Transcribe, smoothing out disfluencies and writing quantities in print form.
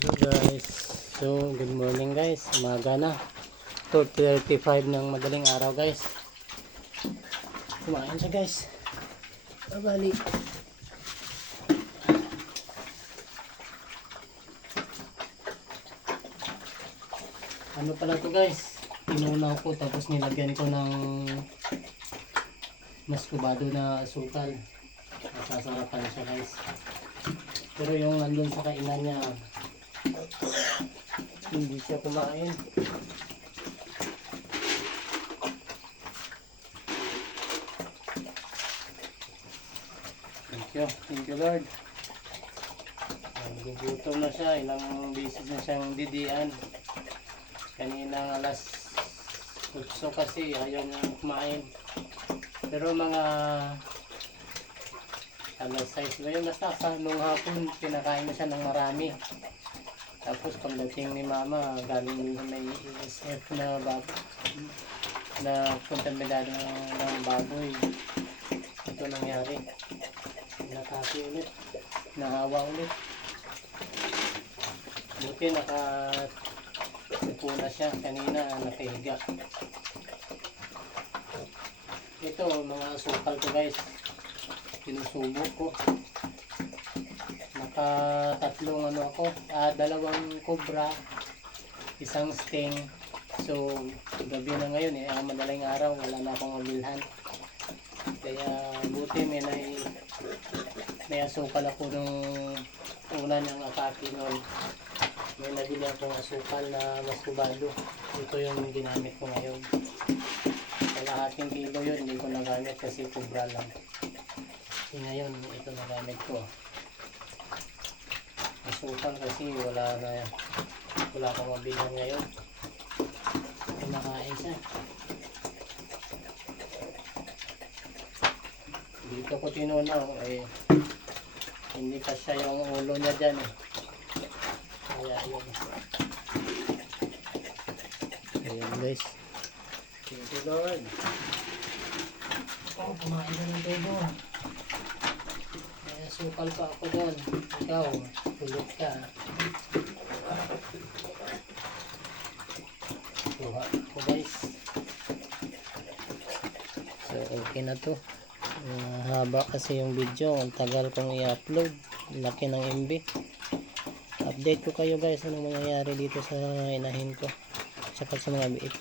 Hello guys, so good morning guys, umaga na 2:35 ng madaling araw guys. Kumain siya guys, babalik. Ano pala to guys, tinunaw ko tapos nilagyan ko ng mas kubado na asukal. Masasarapan siya guys, pero yung nandun sa kainan niya hindi siya kumain. Thank you Lord. Nagugutom na siya, ilang beses na siyang didian. Kanina alas 8 kasi ayaw niya kumain, pero mga alas 6 ba yun, basta sa nung hapon pinakain na siya ng marami. Tapos pagdating ni mama galing sa may ESF na baboy, na kontaminado ng baboy, ito nangyari, nakasi ulit, nahawa ulit. Buti nakasipo na siya, kanina nakahiga. Ito mga asukal ko guys, sinusubo ko. Tatlong ano ako, dalawang cobra, isang sting. So gabi na ngayon ang madaling araw, wala na akong mabilhan. Kaya buti may asukal ako nung una ng akaki noon. May nabili akong asukal na mas kubado. Ito yung ginamit ko ngayon. Kalahating kilo yun, hindi ko nagamit kasi cobra lang. Ngayon ito nagamit ko. Asukal kasi wala akong mabilhan ngayon. Kumakain siya. Dito ko tinunaw hindi pa siya yung ulo niya dyan kaya yun. Ayan guys, thank you Lord. Kumain na ng todo. Sukal pa ako doon. Ikaw, tulog ka. Tuha ko guys. So okay na to. Haba kasi yung video. Ang tagal kong i-upload. Laki ng MB. Update ko kayo guys anong mangyayari dito sa inahin ko. Tsaka sa mga biik.